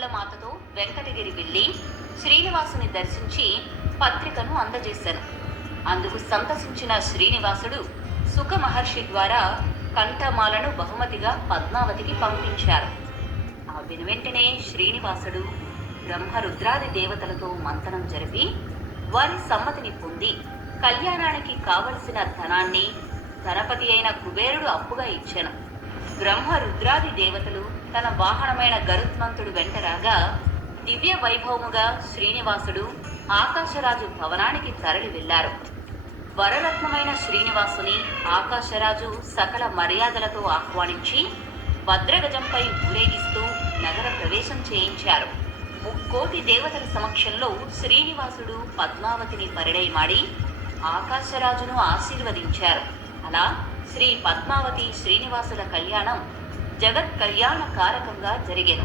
బహుళమాతతో వెంకటగిరి వెళ్లి శ్రీనివాసుని దర్శించి పత్రికను అందజేశాను. అందుకు సంతసించిన శ్రీనివాసుడు సుఖ మహర్షి ద్వారా కంఠమాలను బహుమతిగా పద్మావతికి పంపించారు. ఆ వెనువెంటనే శ్రీనివాసుడు బ్రహ్మరుద్రాది దేవతలతో మంతనం జరిపి వారి సమ్మతిని పొంది కళ్యాణానికి కావలసిన ధనాన్ని ధనపతి అయిన కుబేరుడు అప్పుగా ఇచ్చాను. బ్రహ్మరుద్రాది దేవతలు తన వాహనమైన గరుత్మంతుడు వెంట రాగా దివ్య వైభవముగా శ్రీనివాసుడు ఆకాశరాజు భవనానికి తరలి వెళ్లారు. వరరత్నమైన శ్రీనివాసుని ఆకాశరాజు సకల మర్యాదలతో ఆహ్వానించి భద్రగజంపై ఊరేగిస్తూ నగర ప్రవేశం చేయించారు. 3,000,000 దేవతల సమక్షంలో శ్రీనివాసుడు పద్మావతిని పరిణయమాడి ఆకాశరాజును ఆశీర్వదించారు. అలా శ్రీ పద్మావతి శ్రీనివాసుల కళ్యాణం జగత్ కళ్యాణ కారకంగా జరిగెను.